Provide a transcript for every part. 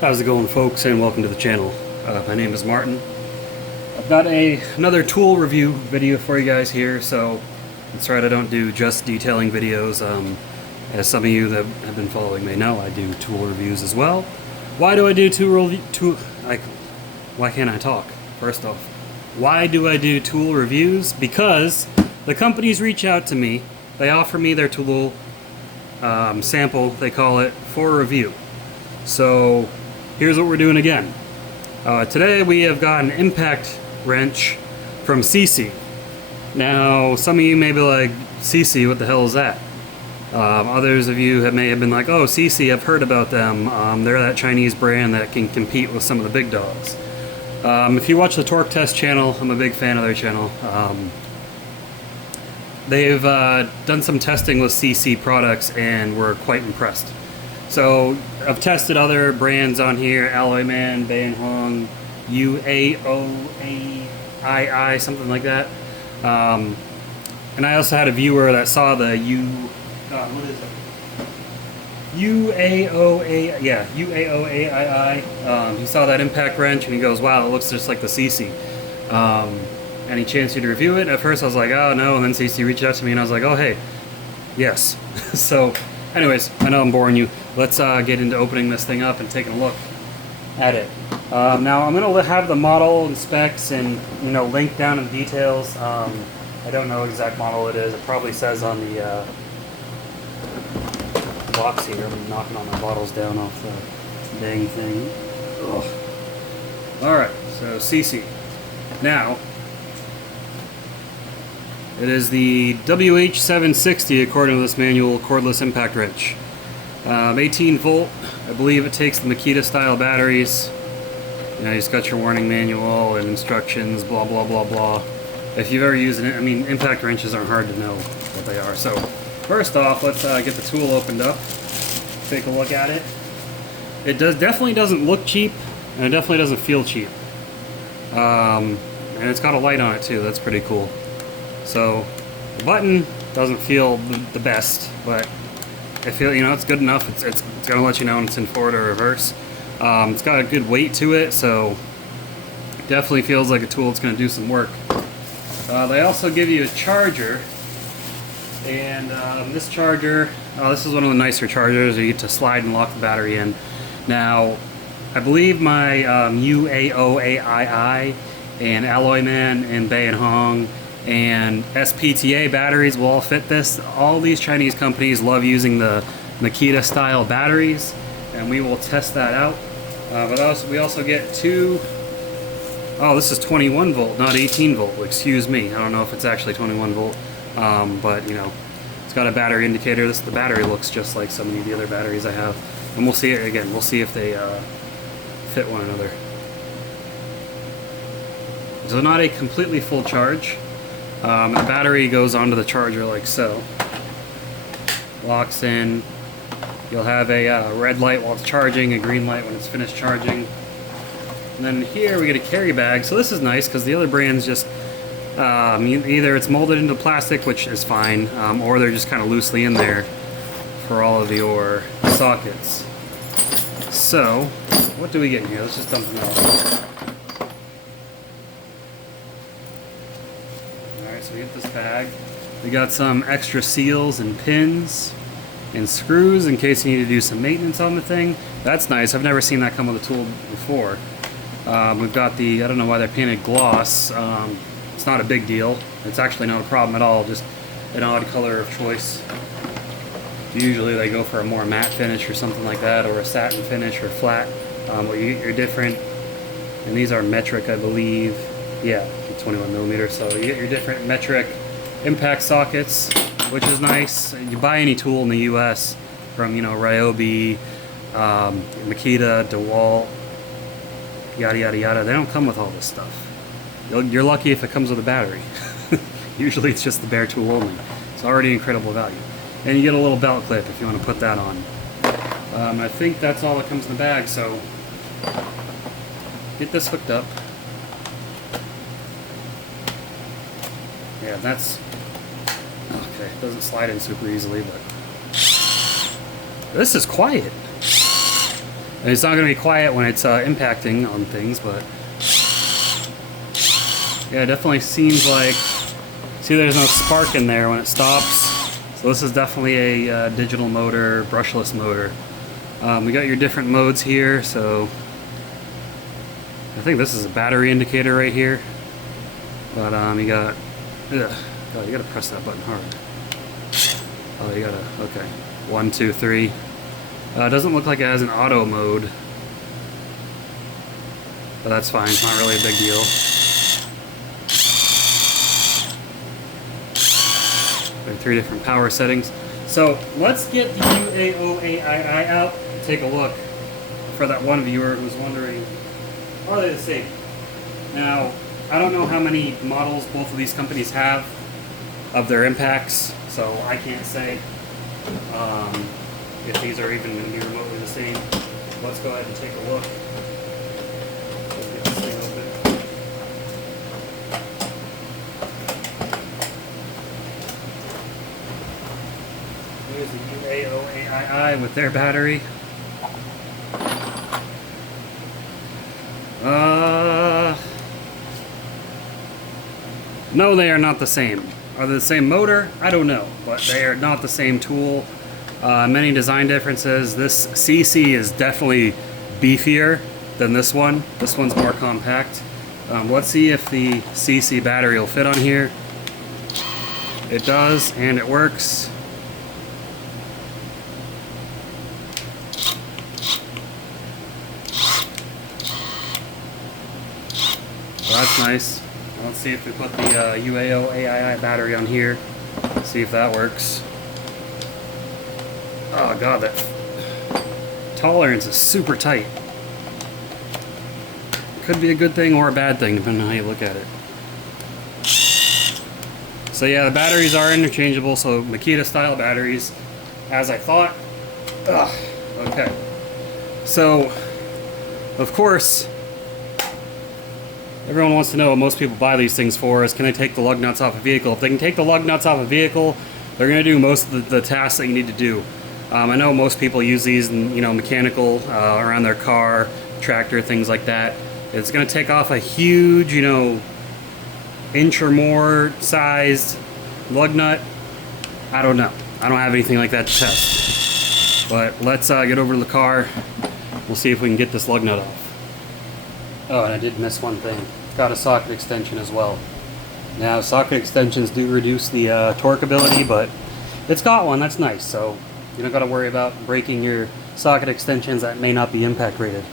How's it going, folks, and welcome to the channel. My name is Martin. I've got another tool review video for you guys here. So that's right, I don't do just detailing videos. As some of you that have been following may know, I do tool reviews as well. Why do I do why can't I talk? First off, why do I do tool reviews? Because the companies reach out to me. They offer me their tool sample, they call it, for review. So here's what we're doing again. Today we have got an impact wrench from Seesii. Now some of you may be like, Seesii, what the hell is that? Others of you may have been like, oh, Seesii, I've heard about them. They're that Chinese brand that can compete with some of the big dogs. If you watch the Torque Test channel, I'm a big fan of their channel. They've done some testing with Seesii products and we're quite impressed. So I've tested other brands on here: Alloy Man, Bay & Hong, UAOAII, something like that. And I also had a viewer that saw the UAOAII. He saw that impact wrench and he goes, wow, it looks just like the Seesii. Any chance you to review it? At first I was like, oh no, and then Seesii reached out to me and I was like, oh hey, yes. So anyways, I know I'm boring you. Let's get into opening this thing up and taking a look at it. Now I'm going to have the model and specs and link down in the details. I don't know what exact model it is. It probably says on the box here. I'm knocking all my bottles down off the dang thing. Ugh. Alright, so Seesii. Now, it is the WH760 according to this manual cordless impact wrench. 18 volt. I believe it takes the Makita style batteries. You've got your warning manual and instructions, blah blah blah blah. If you've ever used it, I mean, impact wrenches aren't hard to know what they are. So first off, let's get the tool opened up, take a look at it. It definitely doesn't look cheap, and it definitely doesn't feel cheap. And it's got a light on it too. That's pretty cool. So the button doesn't feel the best, but I feel it's good enough. It's gonna let you know when it's in forward or reverse. It's got a good weight to it, so it definitely feels like a tool that's gonna do some work. They also give you a charger, and this charger, this is one of the nicer chargers. You get to slide and lock the battery in. Now, I believe my UAOAII and Alloy Man and Bay & Hong and SPTA batteries will all fit this. All these Chinese companies love using the Makita style batteries, and we will test that out. But we also get two. Oh, this is 21 volt, not 18 volt. Excuse me. I don't know if it's actually 21 volt, but it's got a battery indicator. The battery looks just like some of the other batteries I have, and we'll see it again. We'll see if they fit one another. So not a completely full charge. The battery goes onto the charger like so. Locks in. You'll have a red light while it's charging, a green light when it's finished charging. And then here we get a carry bag. So this is nice because the other brands just either it's molded into plastic, which is fine, or they're just kind of loosely in there for all of your sockets. So what do we get in here? Let's just dump them out. So we get this bag. We got some extra seals and pins and screws in case you need to do some maintenance on the thing. That's nice. I've never seen that come with a tool before. We've got the, I don't know why they're painted gloss. It's not a big deal. It's actually not a problem at all, just an odd color of choice. Usually they go for a more matte finish or something like that, or a satin finish or flat. But you're different. And these are metric, I believe. Yeah, 21 millimeter. So you get your different metric impact sockets, which is nice. You buy any tool in the U.S. from Ryobi, Makita, DeWalt, yada yada yada. They don't come with all this stuff. You're lucky if it comes with a battery. Usually it's just the bare tool only. It's already incredible value. And you get a little belt clip if you want to put that on. I think that's all that comes in the bag. So get this hooked up. Yeah, that's okay. It doesn't slide in super easily, but this is quiet. And it's not going to be quiet when it's impacting on things, but yeah, it definitely seems like, see, there's no spark in there when it stops. So this is definitely a digital motor, brushless motor. We got your different modes here, so I think this is a battery indicator right here. But you got, God, you gotta press that button hard. Oh, you gotta, okay. 1, 2, 3. It doesn't look like it has an auto mode, but that's fine, it's not really a big deal. There are 3 different power settings. So let's get the UAOAII out and take a look for that one viewer who's wondering, are they the same? Now, I don't know how many models both of these companies have of their impacts, so I can't say if these are even going to be remotely the same. Let's go ahead and take a look. Let's get this thing open. Here's the UAOAII with their battery. No, they are not the same. Are they the same motor? I don't know, but they are not the same tool. Many design differences. This Seesii is definitely beefier than this one. This one's more compact. Let's see if the Seesii battery will fit on here. It does, and it works. So that's nice. Let's see if we put the UAOAII battery on here. See if that works. Oh god, that tolerance is super tight. Could be a good thing or a bad thing, depending on how you look at it. So yeah, the batteries are interchangeable, so Makita style batteries, as I thought. Ugh, okay. So, of course, everyone wants to know what most people buy these things for is, can they take the lug nuts off a vehicle? If they can take the lug nuts off a vehicle, they're going to do most of the tasks that you need to do. I know most people use these in, mechanical, around their car, tractor, things like that. It's going to take off a huge, inch or more sized lug nut. I don't know. I don't have anything like that to test. But let's get over to the car. We'll see if we can get this lug nut off. Oh, and I did miss one thing. Got a socket extension as well. Now, socket extensions do reduce the torque ability, but it's got one. That's nice. So you don't got to worry about breaking your socket extensions that may not be impact rated.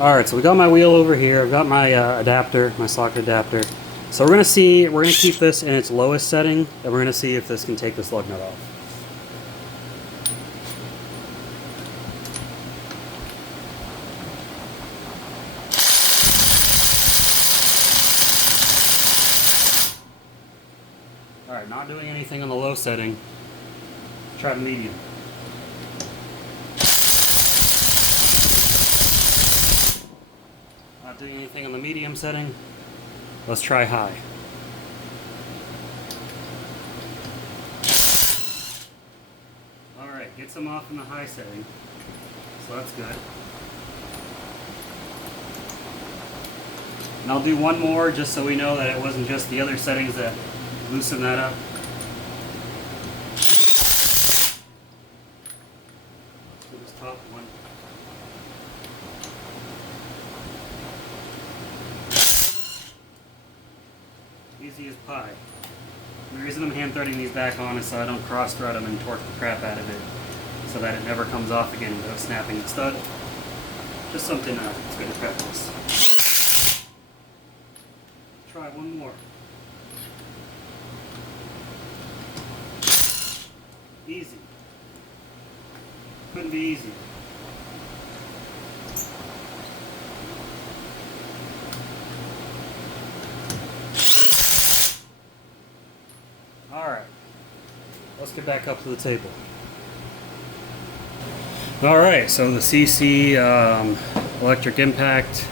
Alright, so we got my wheel over here. I've got my adapter, my socket adapter. So we're going to keep this in its lowest setting, and we're going to see if this can take this lug nut off. Alright, not doing anything on the low setting. Try the medium. Not doing anything on the medium setting. Let's try high. Alright, gets them off in the high setting. So that's good. And I'll do one more just so we know that it wasn't just the other settings that loosen that up. Let's do this top one. Easy as pie. The reason I'm hand threading these back on is so I don't cross thread them and torque the crap out of it, so that it never comes off again without snapping the stud. Just something that's good to practice. Try one more. Easy. Couldn't be easier. Alright, let's get back up to the table. Alright, so the Seesii electric impact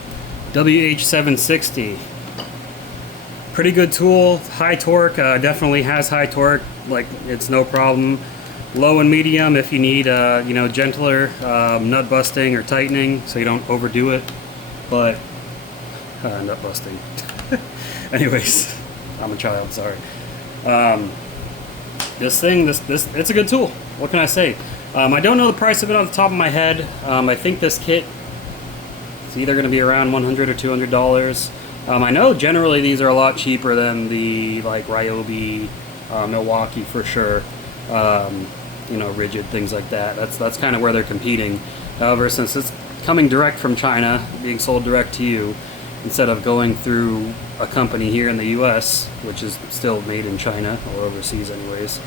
WH760. Pretty good tool, high torque, definitely has high torque, like it's no problem. Low and medium if you need, you know, gentler nut busting or tightening, so you don't overdo it. But nut busting. Anyways, I'm a child. Sorry. This thing, it's a good tool. What can I say? I don't know the price of it on the top of my head. I think this kit is either going to be around $100 or $200. I know generally these are a lot cheaper than the like Ryobi, Milwaukee for sure. You know, rigid things like that. That's kind of where they're competing. However, since it's coming direct from China, being sold direct to you, instead of going through a company here in the U.S., which is still made in China or overseas, anyways,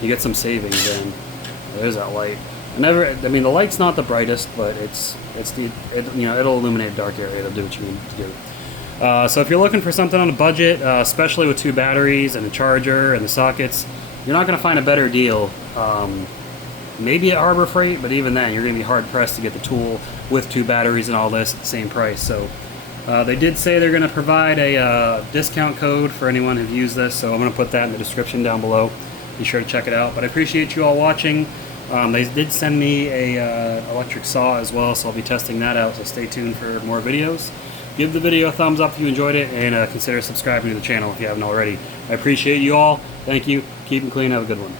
you get some savings. And there's that light. I mean, the light's not the brightest, but you know, it'll illuminate a dark area. It'll do what you need to do. So if you're looking for something on a budget, especially with 2 batteries and a charger and the sockets, you're not going to find a better deal. Maybe at Harbor Freight, but even then, you're going to be hard pressed to get the tool with 2 batteries and all this at the same price. So they did say they're going to provide a discount code for anyone who've used this, so I'm going to put that in the description down below. Be sure to check it out. But I appreciate you all watching. They did send me a electric saw as well, so I'll be testing that out, so stay tuned for more videos. Give the video a thumbs up if you enjoyed it, and consider subscribing to the channel if you haven't already. I appreciate you all. Thank you. Keep them clean. Have a good one.